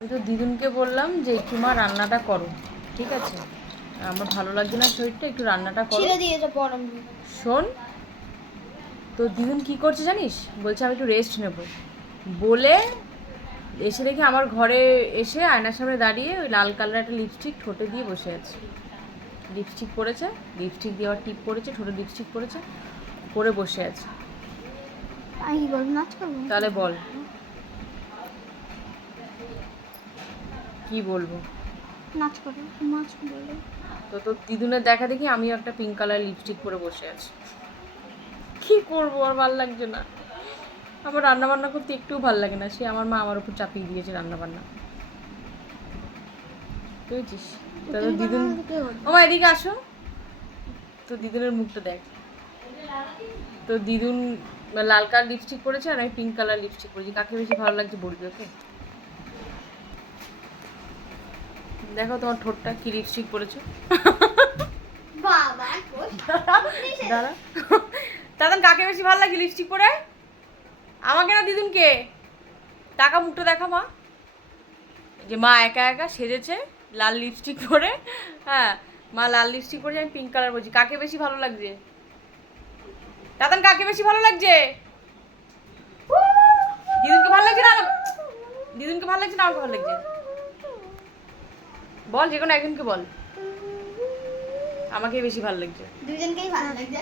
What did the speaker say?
আমি তো দিদুনকে বললাম যে একটু মা রান্নাটা করো, ঠিক আছে, আমার ভালো লাগছে না শরীরটা, একটু রান্নাটা করো। শোন, তো দিদুন কি করছে জানিস, বলছে আমি একটু রেস্ট নেব বলে এসে দেখি আমার ঘরে এসে আয়নার সামনে দাঁড়িয়ে ওই লাল কালার একটা লিপস্টিক ঠোঁটে দিয়ে বসে আছে। লিপস্টিক পরেছে, লিপস্টিক দিয়ে আবার টিপ পরেছে, ঠোঁটে লিপস্টিক পরেছে, পরে বসে আছে। তাহলে বল কি বলবো? নাচ করো, নাচ বলো। তো তোর দিদুনের দেখা দেখি আমিও একটা পিঙ্ক কালার লিপস্টিক পরে বসে আছি। কি করবো, আর ভাল লাগছে না। আমার রান্না বান্না করতে একটুও ভাল লাগে না, সে আমার মা আমার উপর চাপিয়ে দিয়েছে রান্না বান্না, বুঝেছিস? তো দিদুন, ও মা এদিকে আসো, তো দিদুনের মুখটা দেখ। তো দিদুন লাল কালার লিপস্টিক পরেছে আর আমি পিঙ্ক কালার লিপস্টিক পরেছি, কাকে বেশি ভালো লাগছে বলবি ওকে? দেখো তোমার ঠোঁটটা কি লিপস্টিক পরেছো। দাঁড়া, দাদা কাকে বেশি ভালো লাগে লিপস্টিক পরে, আমাকে না দিদুনকে? টাকা মুখটা দেখা মা, যে মা একা একা সেজেছে লাল লিপস্টিক পরে। হ্যাঁ, মা লাল লিপস্টিক পরে, আমি পিঙ্ক কালার বলছি, কাকে বেশি ভালো লাগছে? দাদান কাকে বেশি ভালো লাগছে? দিদুনকে ভালো লাগছে না দিদুনকে ভালো লাগছে না আমাকে ভালো লাগছে? বল, যে কোনো একজনকে বল, আমাকেই বেশি ভালো লাগছে। দুজনকেই ভালো লাগছে।